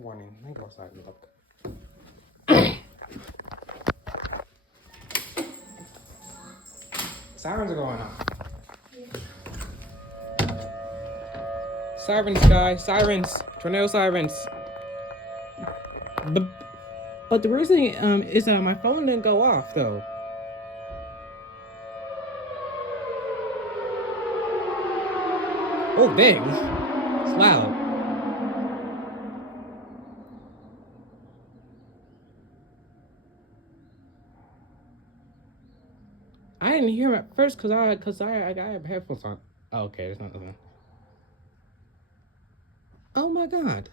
Warning. Let me go outside and look. Sirens are going off. Sirens, guys. Sirens. Tornado sirens. But the weird thing is that my phone didn't go off, though. Oh, dang. It's loud. I didn't hear him at first because I have headphones on. Oh, okay, there's not nothing. Oh my god.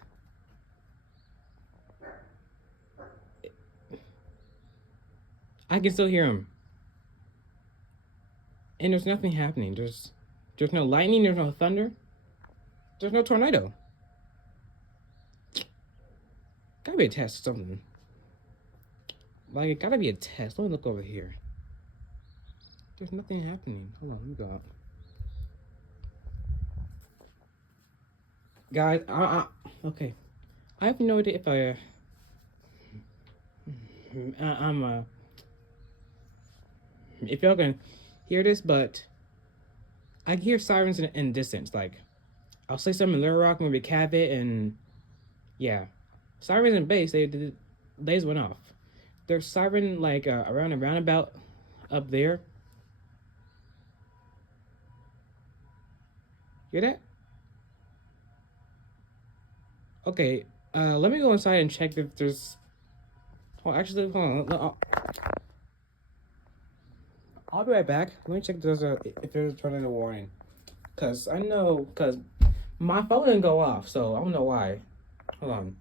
I can still hear him. And there's nothing happening. There's no lightning, there's no thunder. There's no tornado. Gotta be a test or something. Like, it gotta be a test. Let me look over here. There's nothing happening. Hold on, let me go out. Guys, okay. I have no idea if if y'all can hear this, but I can hear sirens in distance. Like, I'll say something in Little Rock, maybe Cabot, and yeah. Sirens in base, they went off. There's siren, like, around a roundabout up there. Hear that? Okay, let me go inside and check if there's... Oh, actually, hold on. I'll be right back. Let me check if there's a tornado warning. Because my phone didn't go off, so I don't know why. Hold on.